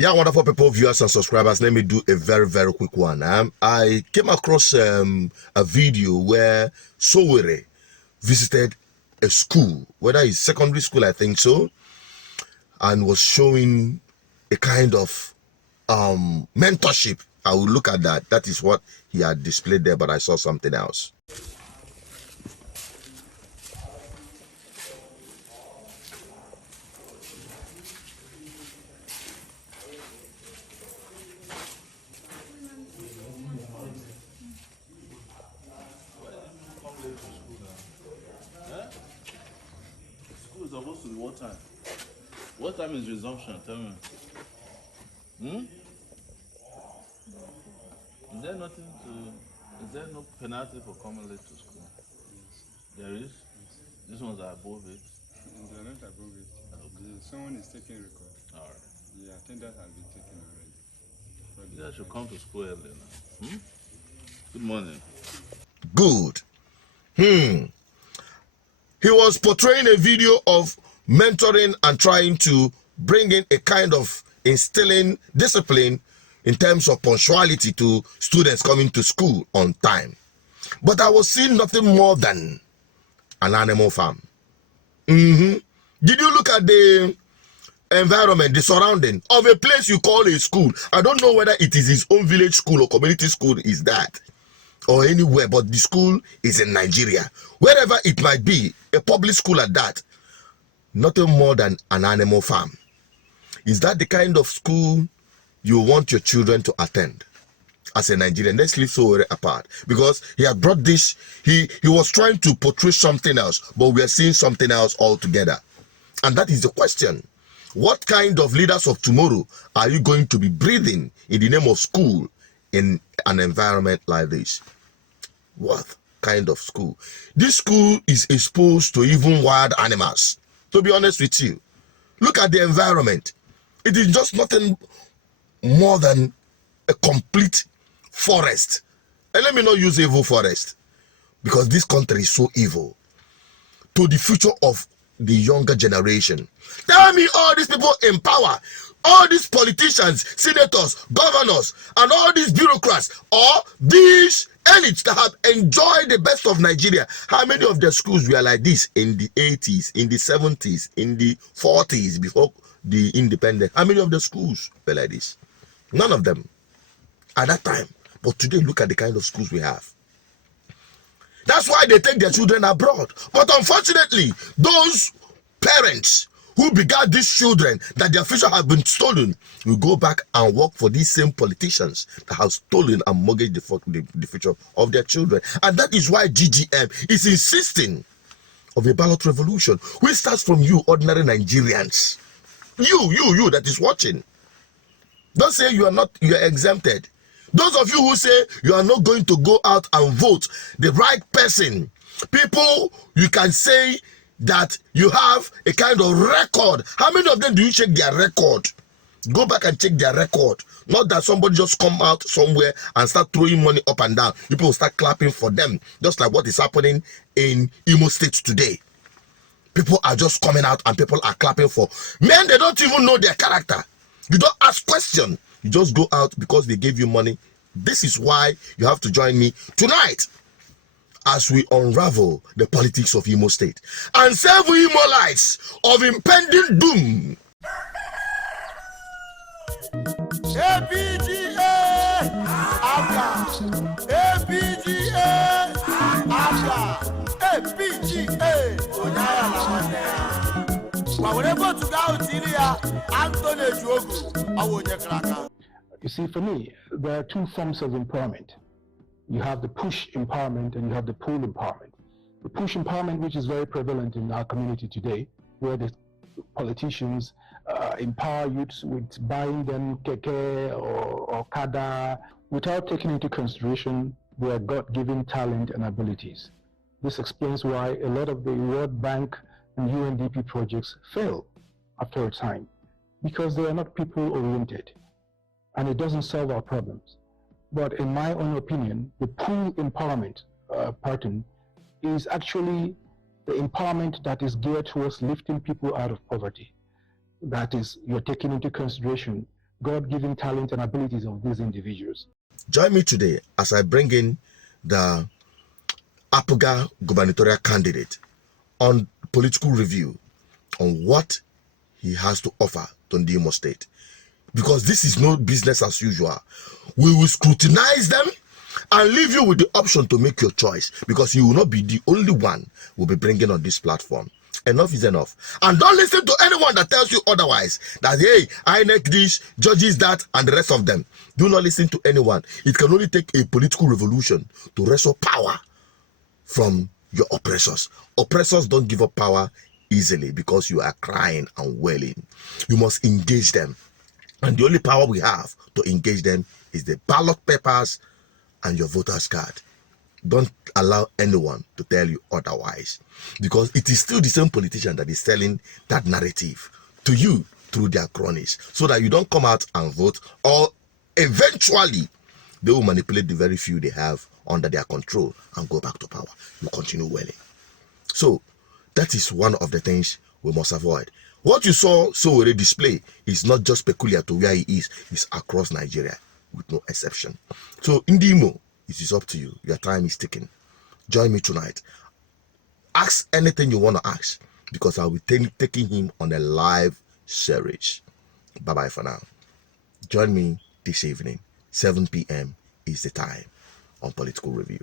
Yeah, wonderful people, viewers and subscribers. Let me do a very quick one. I came across a video where Sowere visited a school, whether it's secondary school, I think so, and was showing a kind of mentorship. I will look at that. That is what he had displayed there, but I saw something else. School is supposed to be what time? What time is resumption? Tell me. Is there nothing to? Is there no penalty for coming late to school? Yes. There is. Yes. These ones are above it. They are not above it. Okay. Someone is taking record. All right. The attendance has been taken already. You guys should come to school early now. Good morning. Good. He was portraying a video of mentoring and trying to bring in a kind of instilling discipline in terms of punctuality to students coming to school on time. But I was seeing nothing more than an animal farm. Did you look at the environment, the surrounding of a place you call a school? I don't know whether it is his own village school or community school is that, or anywhere, but the school is in Nigeria. Wherever it might be, a public school at that, nothing more than an animal farm. Is that the kind of school you want your children to attend as a Nigerian? Let's leave Sowere apart, because he had brought this, he was trying to portray something else, but we are seeing something else altogether. And that is the question. What kind of leaders of tomorrow are you going to be breathing in the name of school in an environment like this? What kind of school? This school is exposed to even wild animals. To be honest with you, look at the environment. It is just nothing more than a complete forest. And let me not use evil forest, because this country is so evil to the future of the younger generation. Tell me, all these people in power, all these politicians, senators, governors, and all these bureaucrats, or these elites that have enjoyed the best of Nigeria, how many of their schools were like this in the 80s, in the 70s, in the 40s, before the independence? How many of the schools were like this? None of them at that time. But today, look at the kind of schools we have. That's why they take their children abroad. But unfortunately, those parents who begat these children that their future has been stolen will go back and work for these same politicians that have stolen and mortgaged the future of their children. And that is why GGM is insisting of a ballot revolution, which starts from you, ordinary Nigerians. You that is watching. Don't say you are exempted. Those of you who say you are not going to go out and vote the right person, people you can say that you have a kind of record. How many of them do you check their record? Go back and check their record. Not that somebody just come out somewhere and start throwing money up and down. People will start clapping for them, just like what is happening in Imo State today. People are just coming out and people are clapping for men. They don't even know their character. You don't ask questions. You just go out because they gave you money. This is why you have to join me tonight as we unravel the politics of Imo State and save Imolites of impending doom. APGA APGA You see, for me, there are two forms of empowerment. You have the push empowerment and you have the pull empowerment. The push empowerment, which is very prevalent in our community today, where the politicians empower youths with buying them keke or kada without taking into consideration their God-given talent and abilities. This explains why a lot of the World Bank and UNDP projects fail after a time, because they are not people-oriented, and it doesn't solve our problems. But in my own opinion, the pull empowerment pattern is actually the empowerment that is geared towards lifting people out of poverty. That is, you're taking into consideration God-given talent and abilities of these individuals. Join me today as I bring in the Apuga gubernatorial candidate on political review on what he has to offer to Ndimo State. Because this is no business as usual. We will scrutinize them and leave you with the option to make your choice, because you will not be the only one we'll be bringing on this platform. Enough is enough. And don't listen to anyone that tells you otherwise, that hey, INEC this, judges that, and the rest of them. Do not listen to anyone. It can only take a political revolution to wrestle power from your oppressors. Oppressors don't give up power easily because you are crying and wailing. You must engage them. And the only power we have to engage them is the ballot papers and your voter's card. Don't allow anyone to tell you otherwise, because it is still the same politician that is selling that narrative to you through their cronies, so that you don't come out and vote, or eventually they will manipulate the very few they have under their control and go back to power. You continue wailing. So that is one of the things we must avoid. What you saw Sowere display is not just peculiar to where he is, it's across Nigeria with no exception. So Ndimo, it is up to you. Your time is ticking. Join me tonight. Ask anything you want to ask, because I'll be taking him on a live series. Bye-bye for now. Join me this evening. 7 p.m. is the time on Political Review.